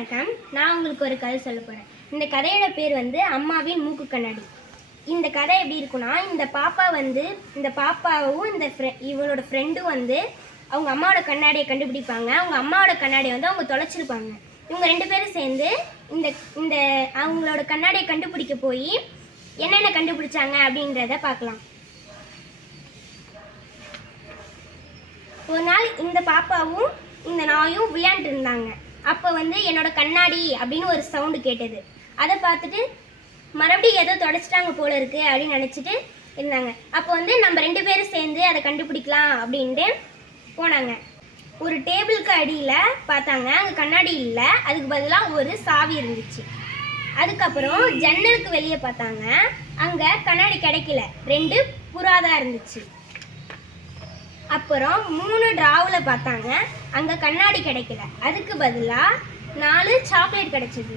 வணக்கம். நான் உங்களுக்கு ஒரு கதை சொல்ல போகிறேன் இந்த கதையோட பேர் வந்து அம்மாவின் மூக்கு கண்ணாடி. இந்த கதை எப்படி இருக்குன்னா இந்த பாப்பா வந்து இந்த பாப்பாவும் இந்த ஃப்ரெ இவளோட ஃப்ரெண்டும் வந்து அவங்க அம்மாவோட கண்ணாடியை கண்டுபிடிப்பாங்க. அவங்க அம்மாவோட கண்ணாடியை வந்து அவங்க தொலைச்சிருப்பாங்க. இவங்க ரெண்டு பேரும் சேர்ந்து இந்த இந்த அவங்களோட கண்ணாடியை கண்டுபிடிக்க போய் என்னென்ன கண்டுபிடிச்சாங்க அப்படின்றத பார்க்கலாம். ஒரு நாள் இந்த பாப்பாவும் இந்த நாயும் விளையாண்டு இருந்தாங்க. அப்போ வந்து என்னோட கண்ணாடி அப்படின்னு ஒரு சவுண்டு கேட்டது. அதை பார்த்துட்டு மறுபடியும் ஏதோ தொடச்சிட்டாங்க போல இருக்கு அப்படின்னு நினச்சிட்டு இருந்தாங்க. அப்போ வந்து நம்ம ரெண்டு பேரும் சேர்ந்து அதை கண்டுபிடிக்கலாம் அப்படின்ட்டு போனாங்க. ஒரு டேபிளுக்கு அடியில் பார்த்தாங்க. அங்கே கண்ணாடி இல்லை. அதுக்கு பதிலாக ஒரு சாவி இருந்துச்சு. அதுக்கப்புறம் ஜன்னலுக்கு வெளியே பார்த்தாங்க. அங்கே கண்ணாடி கிடைக்கல. ரெண்டு புறாதான் இருந்துச்சு. அப்புறம் மூணு டிராவில் பார்த்தாங்க. அங்கே கண்ணாடி கிடைக்கல. அதுக்கு பதிலாக நாலு சாக்லேட் கிடைச்சிது.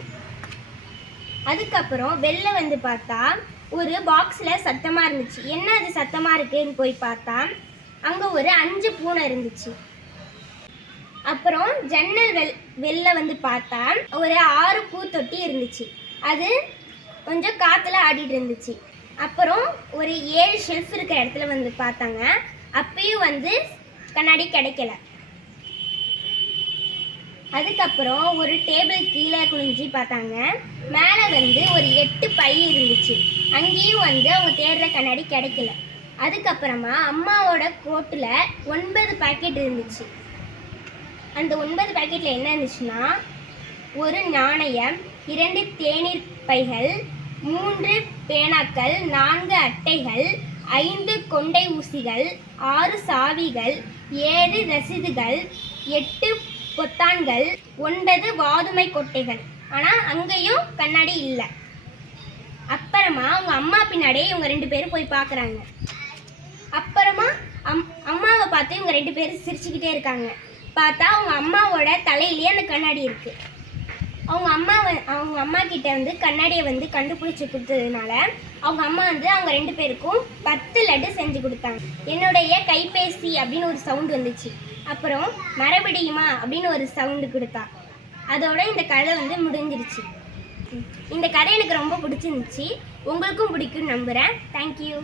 அதுக்கப்புறம் வெளில வந்து பார்த்தா ஒரு பாக்ஸில் சத்தமாக இருந்துச்சு. என்ன அது சத்தமாக இருக்குன்னு போய் பார்த்தா அங்கே ஒரு அஞ்சு பூனை இருந்துச்சு. அப்புறம் ஜன்னல் வெல் வெளில வந்து பார்த்தா ஒரு ஆறு பூத்தொட்டி இருந்துச்சு. அது கொஞ்சம் காற்றுல ஆடிட்டு இருந்துச்சு. அப்புறம் ஒரு ஏழு ஷெல்ஃப் இருக்கிற இடத்துல வந்து பார்த்தாங்க. அப்பயும் வந்து கண்ணாடி கிடைக்கல. அதுக்கப்புறம் ஒரு டேபிள் கீழே குனிஞ்சு பார்த்தாங்க. மேலே வந்து ஒரு எட்டு பை இருந்துச்சு. அங்கேயும் வந்து அவங்க தேடுற கண்ணாடி கிடைக்கல. அதுக்கப்புறமா அம்மாவோட கோட்டில் ஒன்பது பாக்கெட் இருந்துச்சு. அந்த ஒன்பது பாக்கெட்டில் என்ன இருந்துச்சுன்னா ஒரு நாணயம் இரண்டு தேநீர் பைகள் மூன்று பேனாக்கள் நான்கு அட்டைகள் ஐந்து கொண்டை ஊசிகள் ஆறு சாவிகள் ஏழு ரசீதுகள் எட்டு பொத்தான்கள் ஒன்பது வாதுமை கொட்டைகள். ஆனால் அங்கேயும் கண்ணாடி இல்லை. அப்புறமா அவங்க அம்மா பின்னாடியே இவங்க ரெண்டு பேரும் போய் பார்க்குறாங்க அப்புறமா அம் அம்மாவை பார்த்து இவங்க ரெண்டு பேரும் சிரிச்சுக்கிட்டே இருக்காங்க. பார்த்தா அவங்க அம்மாவோட தலையிலேயே அந்த கண்ணாடி இருக்குது அவங்க அம்மா அவங்க அம்மா கிட்ட வந்து கண்ணாடியை வந்து கண்டுபிடிச்சி கொடுத்ததுனால அவங்க அம்மா வந்து அவங்க ரெண்டு பேருக்கும் பத்து லட்டு செஞ்சு கொடுத்தாங்க. என்னுடைய கைபேசி அப்படின்னு ஒரு சவுண்டு வந்துச்சு. அப்புறம் மறுபடியுமா அப்படின்னு ஒரு சவுண்டு கொடுத்தா. அதோட இந்த கதை வந்து முடிஞ்சிருச்சு. இந்த கதை எனக்கு ரொம்ப பிடிச்சிருந்துச்சு. உங்களுக்கும் பிடிக்கும்னு நம்புகிறேன் தேங்க்யூ